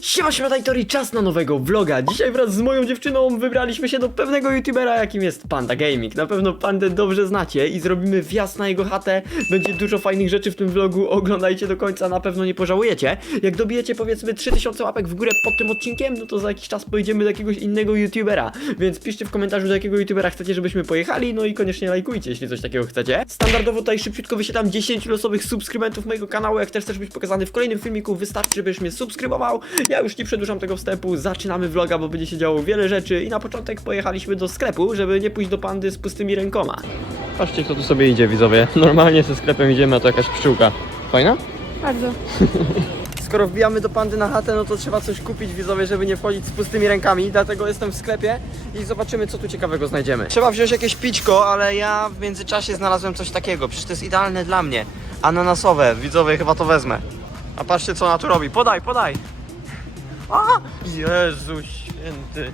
Siema, Dajtori, czas na nowego vloga. Dzisiaj wraz z moją dziewczyną wybraliśmy się do pewnego youtubera, jakim jest Panda Gaming. Na pewno Pandę dobrze znacie i zrobimy wjazd na jego chatę. Będzie dużo fajnych rzeczy w tym vlogu, oglądajcie do końca, na pewno nie pożałujecie. Jak dobijecie powiedzmy 3000 łapek w górę pod tym odcinkiem, no to za jakiś czas pojedziemy do jakiegoś innego youtubera. Więc piszcie w komentarzu, do jakiego youtubera chcecie, żebyśmy pojechali, no i koniecznie lajkujcie, jeśli coś takiego chcecie. Standardowo tutaj szybciutko wysiadam 10 losowych subskrybentów mojego kanału. Jak też chcesz być pokazany w kolejnym filmiku, wystarczy, żebyś mnie subskrybował. Ja już nie przedłużam tego wstępu, zaczynamy vloga, bo będzie się działo wiele rzeczy i na początek pojechaliśmy do sklepu, żeby nie pójść do Pandy z pustymi rękoma. Patrzcie, kto tu sobie idzie, widzowie. Normalnie ze sklepem idziemy, a to jakaś pszczółka. Fajna? Bardzo. Skoro wbijamy do Pandy na chatę, no to trzeba coś kupić, widzowie, żeby nie wchodzić z pustymi rękami, dlatego jestem w sklepie i zobaczymy, co tu ciekawego znajdziemy. Trzeba wziąć jakieś pićko, ale ja w międzyczasie znalazłem coś takiego, przecież to jest idealne dla mnie. Ananasowe, widzowie, chyba to wezmę. A patrzcie, co ona tu robi. Podaj, podaj! A! Jezu święty.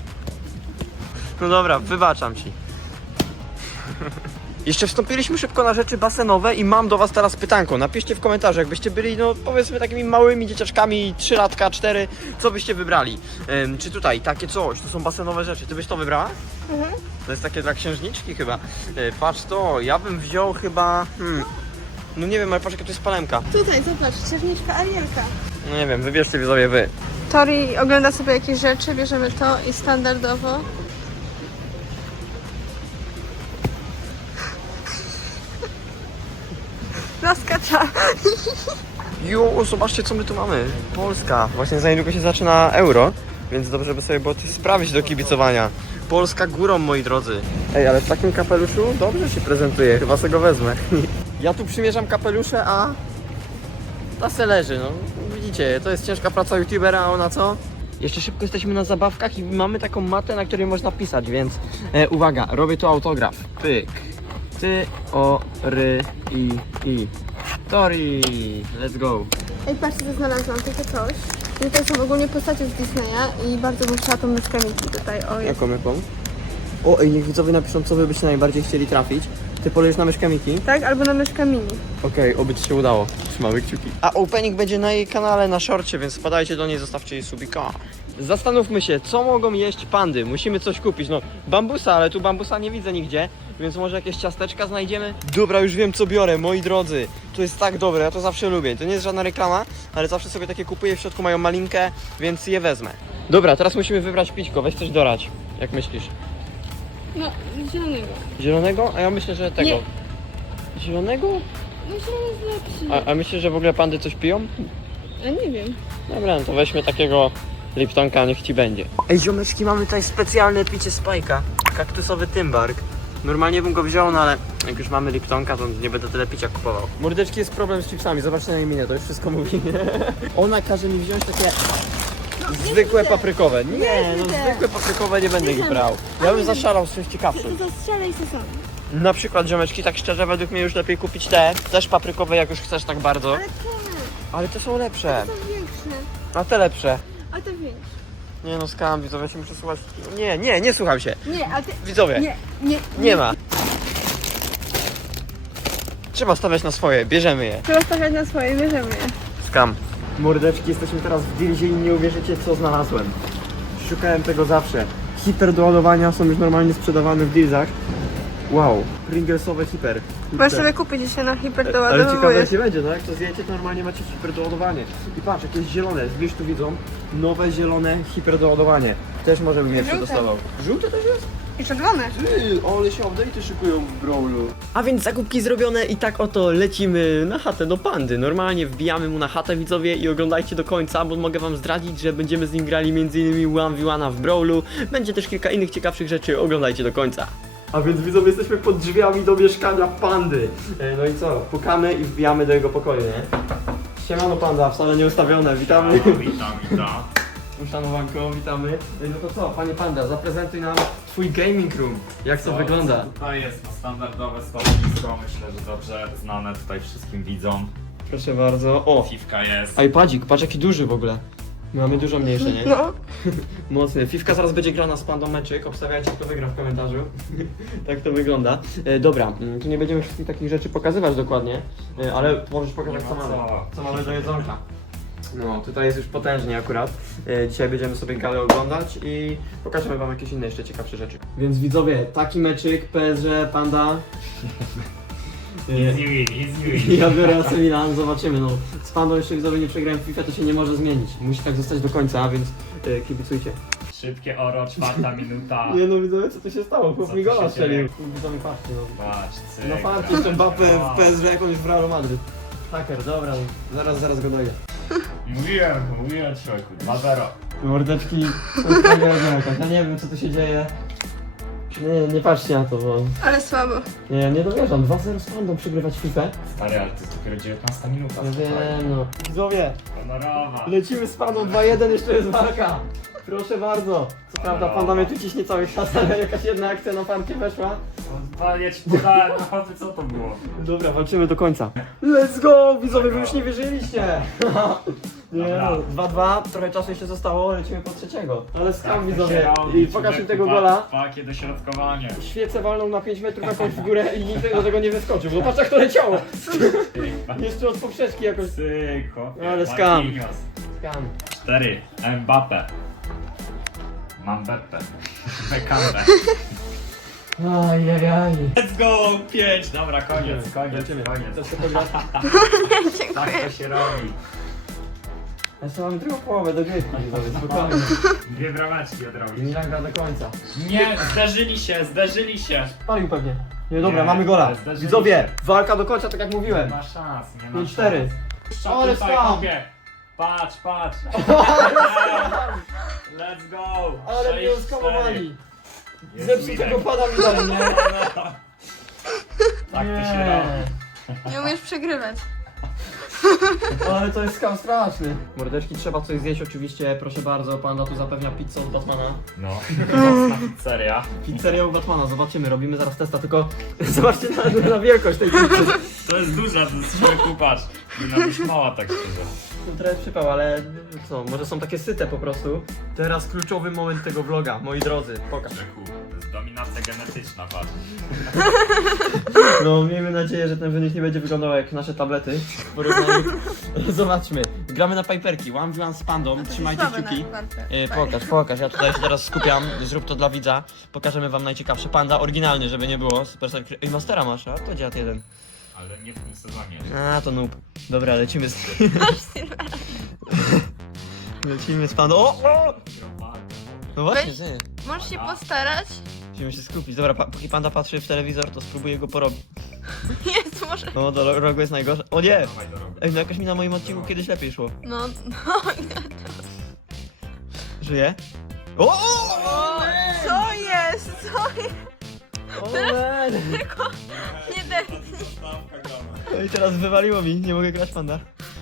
No dobra, wybaczam ci. Jeszcze wstąpiliśmy szybko na rzeczy basenowe i mam do was teraz pytanko. Napiszcie w komentarzu, jakbyście byli, no powiedzmy takimi małymi dzieciaczkami, 3 latka, 4, co byście wybrali? Czy tutaj takie coś, to są basenowe rzeczy, ty byś to wybrała? Mhm. To jest takie dla księżniczki chyba. Patrz to, ja bym wziął chyba, no nie wiem, ale patrz jaka to jest palemka. Tutaj, zobacz, księżniczka Arielka. No nie wiem, wybierzcie widzowie wy. Tori ogląda sobie jakieś rzeczy, bierzemy to i standardowo. Laskacza. Jo, zobaczcie co my tu mamy. Polska. Właśnie za niedługo się zaczyna euro, więc dobrze by sobie było coś sprawić do kibicowania. Polska górą, moi drodzy. Ej, ale w takim kapeluszu dobrze się prezentuje, chyba sobie go wezmę. Ja tu przymierzam kapelusze, a ta se leży, no. Widzicie, to jest ciężka praca youtubera, a ona co? Jeszcze szybko jesteśmy na zabawkach i mamy taką matę, na której można pisać, więc uwaga, robię tu autograf. Pyk. Ty, o, ry, i. Tori, let's go. Ej, patrzcie, co znalazłam, takie coś. Tutaj są ogólnie postacie z Disneya i bardzo bym chciała tą myszkę Miki tutaj. O, jest. Jaką myką? O, ej, niech widzowie napiszą, co wy byście najbardziej chcieli trafić. Ty polujesz na myszkę Miki? Tak, albo na myszkę mini. Okej, oby ci się udało. Trzymamy kciuki. A opening będzie na jej kanale, na shorcie, więc wpadajcie do niej, zostawcie jej subika. Zastanówmy się, co mogą jeść pandy. Musimy coś kupić. No, bambusa, ale tu bambusa nie widzę nigdzie, więc może jakieś ciasteczka znajdziemy? Dobra, już wiem co biorę, moi drodzy. To jest tak dobre, ja to zawsze lubię. To nie jest żadna reklama, ale zawsze sobie takie kupuję, w środku mają malinkę, więc je wezmę. Dobra, teraz musimy wybrać pićko, weź coś dorać. Jak myślisz? No, zielonego. Zielonego? A ja myślę, że tego. Nie. Zielonego? No, zielony jest lepszy. A myślisz, że w ogóle pandy coś piją? A nie wiem. Dobra, no to weźmy takiego Liptonka, niech ci będzie. Ej, ziomeczki, mamy tutaj specjalne picie Spike'a. Kaktusowy Tymbark. Normalnie bym go wziął, no ale jak już mamy Liptonka, to nie będę tyle picia kupował. Mordeczki, jest problem z chipsami, zobaczcie na jej minę, to już wszystko mówi. Ona każe mi wziąć takie zwykłe paprykowe. Nie, no zwykłe paprykowe nie będę ich brał. Ja bym zaszalał z czymś ciekawszym. Zastrzelaj sezon. Na przykład, ziomeczki, tak szczerze, według mnie już lepiej kupić te, też paprykowe, jak już chcesz tak bardzo. Ale te Ale te są lepsze, są większe. a te lepsze. A te większe. Nie no, skam, widzowie, się muszę słuchać. Nie słucham się. Nie, a ty... Widzowie, nie ma. Trzeba stawiać na swoje, bierzemy je. Trzeba stawiać na swoje, bierzemy je. Skam. Mordeczki, jesteśmy teraz w Dealzie i nie uwierzycie, co znalazłem. Szukałem tego zawsze. Hiper do ładowania są już normalnie sprzedawane w Dealsach. Wow, Pringlesowe hiper. Możesz sobie kupić dzisiaj na Ale ciekawe hiperdoładowujesz. jak się będzie, tak? To zjecie, to normalnie macie hiperdoładowanie. I patrz, jakieś zielone, zbliż tu widzą. Nowe zielone hiperdoładowanie. Też możemy mieć Żółte. dostawał. Żółte też jest? I czerwone. Ale się update'y szykują w Brawlu. A więc zakupki zrobione i tak oto lecimy na chatę do Pandy. Normalnie wbijamy mu na chatę, widzowie, i oglądajcie do końca, bo mogę wam zdradzić, że będziemy z nim grali m.in. 1v1 w Brawlu. Będzie też kilka innych ciekawszych rzeczy, oglądajcie do końca. A więc widzowie, jesteśmy pod drzwiami do mieszkania Pandy. No i co, pukamy i wbijamy do jego pokoju, nie? Siemano Panda, wcale nie ustawione, witamy. Witam. Uszanowanko, witamy. No to co, panie Panda, zaprezentuj nam twój gaming room. Jak to wygląda? Tutaj jest standardowe stanowisko, myślę, że dobrze znane tutaj wszystkim widzom. Proszę bardzo. O, Fifka jest. iPadzik, patrz jaki duży w ogóle. My mamy dużo mniejsze, nie? No. Mocny. Fifka zaraz będzie grana z Pandą meczyk, obstawiajcie kto wygra w komentarzu. Tak to wygląda. Dobra, tu nie będziemy wszystkich takich rzeczy pokazywać dokładnie, ale możesz pokazać Nie co ma mamy. co. Co mamy do jedzonka. No, tutaj jest już potężnie akurat. Dzisiaj będziemy sobie galę oglądać i pokażemy wam jakieś inne jeszcze ciekawsze rzeczy. Więc widzowie, taki meczyk, PSG, Panda. Easy win. Ja biorę AC Milan, zobaczymy. No, z Pandą jeszcze widzowie nie przegrałem w FIFA, to się nie może zmienić. Musi tak zostać do końca, więc kibicujcie. Szybkie oro, 4 minuta. Nie no widzowie, co tu się stało? Chłop Co mi tu gola się strzelił. dzieje? Widzowie, patrzcie no. Patrz, cyk. No farcie, jeszcze Mbappé w PSG, jak on już w Realu Madryt. Haker, dobra, zaraz go doję. Mówiłem człowieku, 2-0. Mordeczki, ja nie wiem co tu się dzieje. Nie patrzcie na to, bo... Ale słabo. Nie dowierzam, 2-0 z Pandą przegrywać FIFA. Stary, ale to jest dopiero 19 minuta. Ja wiem no. Widzowie, Honorowa. lecimy z Pandą 2-1, jeszcze jest walka. Proszę bardzo. Co prawda Panda mnie tu ciśnie cały czas, ale jakaś jedna akcja na parcie weszła. Odwalić podałem, no co to było? Dobra, walczymy do końca. Let's go! Widzowie, wy już nie wierzyliście! Nie no, 2-2, trochę czasu jeszcze zostało, lecimy po trzeciego. Ale skam widzowie, i pokaż im tego gola. Takie dośrodkowanie. Świecę walną na 5 metrów jakąś w górę i nikt do tego nie wyskoczył. No patrz jak to leciało! Jeszcze od poprzeczki jakoś. Syk, chłopie. Ale skam. Marquinhos. Skam. 4. Mbappé. Mam Beppe. Bekambe. Ajajaj. Let's go! 5. Dobra, koniec. Lecimy. Koniec. Chcesz to pograć? Tak to się robi. Jeszcze mamy drugą połowę do gry, widzowie, spokojnie. 2 brameczki odrobić. Milan gra do końca. Nie, zderzyli się. Palił pewnie. Nie, dobra, Nie, mamy gola. ale zdarzyli Widzowie, się. walka do końca, tak jak Nie mówiłem. ma szans, nie ma 5-4. szans. Ale Tutaj, skam. chłopie. Patrz. Let's go! Ale mnie 6-4. oskamowali. Jest Zepsutego widać. pada mi dalej, nie? Tak to się robi. Nie umiesz przegrywać. Ale to jest skam straszny. Mordeczki, trzeba coś zjeść oczywiście, proszę bardzo, Panda tu zapewnia pizzę od Batmana. No, mocna pizzeria. Pizzeria u Batmana, zobaczymy, robimy zaraz testa, tylko zobaczcie na wielkość tej pizzy. To jest duża, to jest człowieku, patrz. Powinna być mała tak szczerze. Tu trochę przypał, ale co, może są takie syte po prostu. Teraz kluczowy moment tego vloga, moi drodzy, pokaż. Człowieku, to jest dominacja genetyczna, patrz. No, miejmy nadzieję, że ten wynik nie będzie wyglądał jak nasze tablety w porównaniu. Zobaczmy, gramy na piperki, 1v1 z Pandą, trzymajcie kciuki. Pokaż, ja tutaj się teraz skupiam, zrób to dla widza. Pokażemy wam najciekawsze. Panda, oryginalny, żeby nie było, super. Ej, Mastera masz, a to dziad jeden. Ale nie w tym sezonie. A, to noob. Dobra, lecimy z... lecimy z Pandą. O! No właśnie, ty. Możesz się postarać? Musimy się skupić. Dobra, póki Panda patrzy w telewizor, to spróbuję go porobić. Jest, może. No, do rogu jest najgorsze. O nie! Dawaj do rogu. Ej, no jakoś mi na moim odcinku kiedyś lepiej szło. No. Żyje? O! Co jest? Co jest? O, man. Nie ten. No i teraz wywaliło mi, nie mogę grać Panda.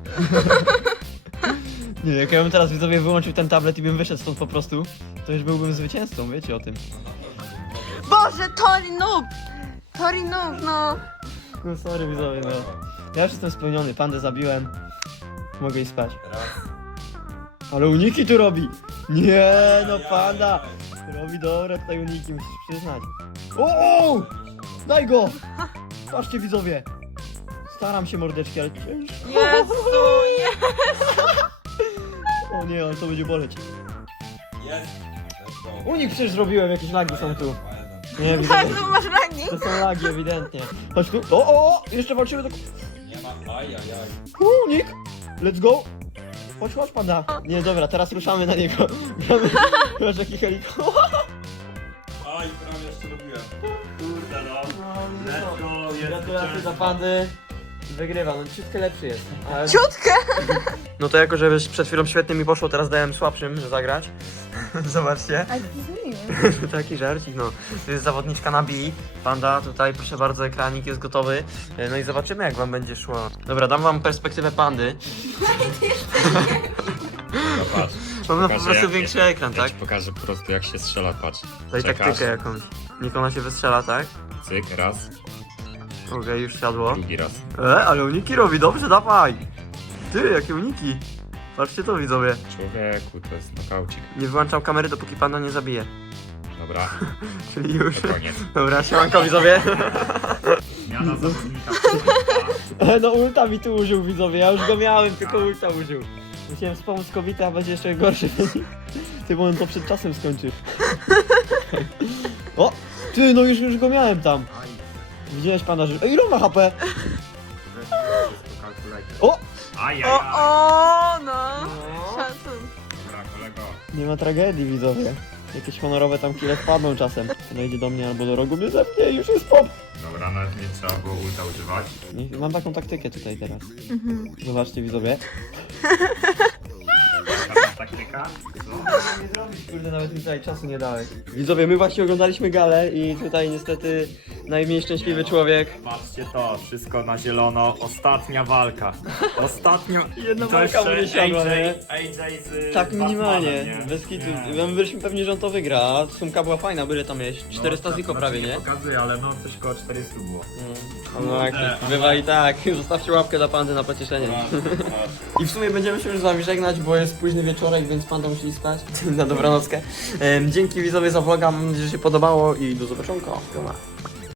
Nie, jak ja bym teraz widzowie wyłączył ten tablet i bym wyszedł stąd po prostu, to już byłbym zwycięzcą, wiecie o tym. Boże, Tori Noob! Tori Noob, no. No sorry widzowie, no. Ja już jestem spełniony, Pandę zabiłem. Mogę iść spać. Ale uniki tu robi! Nie, no Panda! Robi dobre tutaj uniki, musisz przyznać. O! Daj go! Patrzcie widzowie! Staram się mordeczki, ale ciężko. Jezu, Jezu. O nie, ale to będzie boleć. Jest! Unik przecież zrobiłem, jakieś lagi są tu. Nie, Tak, widzowie. tu masz ragi. To są lagi ewidentnie. Chodź tu. O! Jeszcze walczymy do... Nie ma, ajajaj. Unik! Let's go! Chodź Panda. Nie, dobra, teraz ruszamy na niego. Gramy. Masz jaki helikopter. Aj, prawie jeszcze robiłem. Kurde no. Let's go, jest Gratulacje zwycięstwo. dla Pandy. Wygrywa, no ciutkę lepszy jest. Ale... Ciutkę. No to jako, że przed chwilą świetnie mi poszło, teraz dałem słabszym zagrać. Zobaczcie. Ale zmieniłem. Taki żarcik, no. To jest zawodniczka na BI. Panda, tutaj proszę bardzo, ekranik jest gotowy. No i zobaczymy jak wam będzie szło. Dobra, dam wam perspektywę Pandy. No patrz. Mam po Pokażę, prostu jak- większy ekran, Ja tak? ci pokażę po prostu jak się strzela, patrz. Daj Czekasz. taktykę jakąś. Niech ona się wystrzela, tak? Cyk, raz, Okej, już siadło. drugi raz. Ale uniki robi, dobrze, dawaj! Ty, jakie uniki! Patrzcie to widzowie. Człowieku, to jest nokaucik. Nie wyłączam kamery, dopóki Panda nie zabije. Dobra, Czyli już. to koniec. Dobra, siemanko widzowie. Zmiana zawodnika. No ulta mi tu użył widzowie, ja już go miałem, tylko ulta użył. Musiałem wspomóc kobietę, a będzie jeszcze gorszy. Ty, bo on to przed czasem skończy. O! Ty, no już go miałem tam. Widziałeś pana, że... Ej, ile on ma HP? O! Ajajaj. O, no. No. Szacun. Dobra, kolego. Nie ma tragedii, widzowie. Jakieś honorowe tam kile wpadną czasem. Podejdzie do mnie albo do rogu, mnie zepnie i już jest pop. Dobra, nawet nie trzeba było ulta używać. Mam taką taktykę tutaj teraz. Zobaczcie, widzowie. Taka taktyka? Nie zrobić, kurde, nawet mi tutaj czasu nie dałeś. Widzowie, my właśnie oglądaliśmy galę i tutaj niestety najmniej szczęśliwy człowiek. Patrzcie to, wszystko na zielono. Ostatnia walka. Ostatnia. Jedna I to walka jeszcze mu nie siadła, nie? AJ z Tak minimalnie, Batmanem, nie? bez kitu. Nie. My byliśmy pewni, że on to wygra, a sumka była fajna, byle tam mieć 400 No, ziko tak, prawie, znaczy nie? pokazuję, ale no coś koło 400 było. No tak, Kurde, bywa i tak. Zostawcie łapkę dla pandy na pocieszenie. I w sumie będziemy się już z wami żegnać, bo jest późny wieczorek, więc panda musi spać na dobranockę. Dzięki widzowie za vloga, mam nadzieję, że się podobało i do zobaczonka.